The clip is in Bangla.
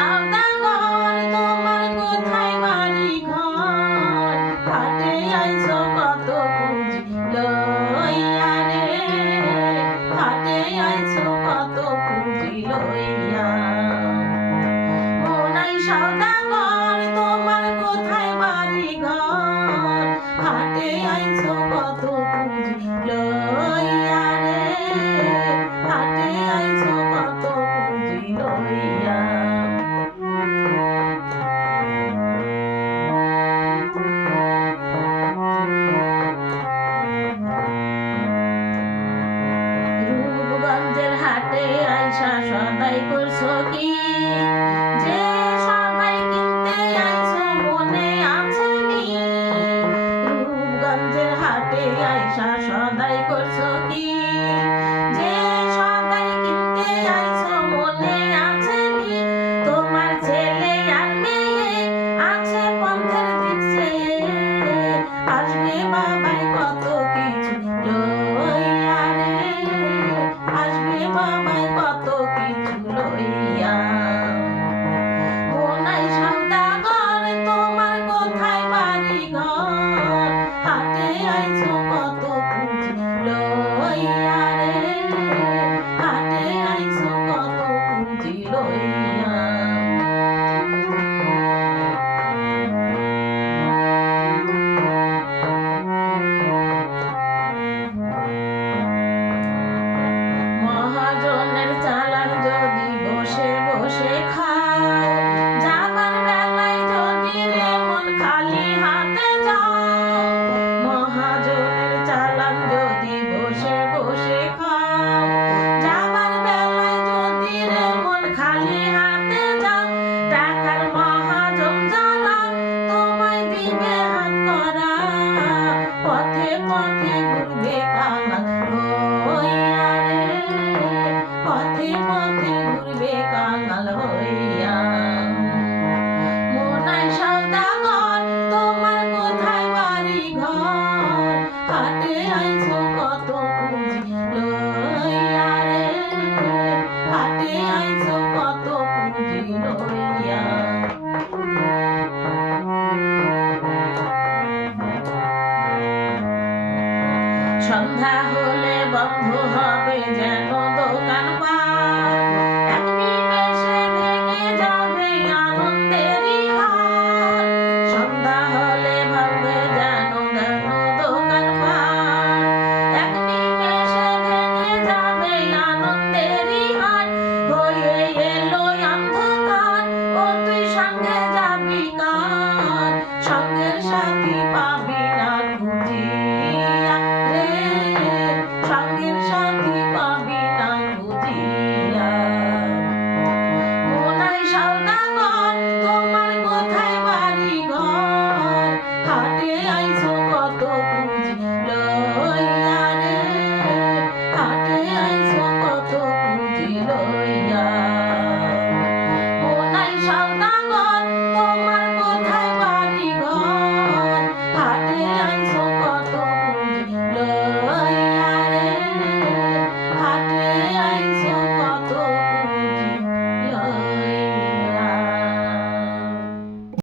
সওদাগর তোমার কোথায় বাড়ি ঘর, হাটে আইছো কত পুঁজি লইয়া রে, হাটে আইছো কত পুঁজি লইয়া। মোনাই সওদাগর তোমার কোথায় বাড়ি ঘর, হাটে আইছো কত পুঁজি লইয়া রে, হাটে আইছো কত পুঁজি লইয়া। রূপগঞ্জের হাটে আইসা সদাই করছো কি, যে সদাই কিনতে আইছো মনে আছে নি? রূপগঞ্জের হাটে আইসা সদাই করছো কি, যে সদাই কিনতে আইছো মনে আছে নি? তোমার ছেলে আর মেয়ে আছে পথের দিক চেয়ে, আসবে বাবাই কত কিছু লইয়া রে, আসবে বাবাই কত কিছু লইয়া। মোনাই সওদাগর তোমার কোথায় বাড়ি ঘর, হাটে আইছো কত পুঁজি লইয়া রে, হাটে আইছো কত পুঁজি লইয়া। মহাজনের চালান যদি বসে বসে খাও, যাবার বেলায় যদি রে মন খালি হাতে যাও। মহাজনের চালান যদি বসে বসে খাও, যাবার বেলায় যদি রে মন খালি হাতে যাও। টাকার মহাজন যারা তোমায় দিবে হাত করা, পথে পথে ঘুরবে কাঙাল হইয়া রে, পথে পথে ঘুরবে কাঙাল হইয়া। মোনাই সওদাগর তোমার কোথায় বাড়ি ঘর, হাটে আইছো কত পুঁজি লইয়া রে, হাটে আইছো কত পুঁজি লইয়া। সন্ধ্যা হলে বন্ধ হবে যেন দোকানপাট, এক নিমেষে ভেঙে যাবে আনন্দেরই হাট। সন্ধ্যা হলে ভাঙবে যেন যেন দোকানপাট, এক নিমেষে ভেঙে যাবে আনন্দেরই হাট। হয়ে এলো অন্ধকার, ও তুই সঙ্গে যাবি কার, সঙ্গের সাথী পাবি না খুঁজিয়া রে, সঙ্গের সাথী পাবি না খুঁজিয়া। মোনাই সওদাগর তোমার কোথায় বাড়ি ঘর, হাটে আইছো কত পুঁজি লইয়া রে, হাটে আইছো কত পুঁজি লইয়া। মোনাই সওদাগর তোমার কোথায় বাড়ি ঘর, হাটে আইছো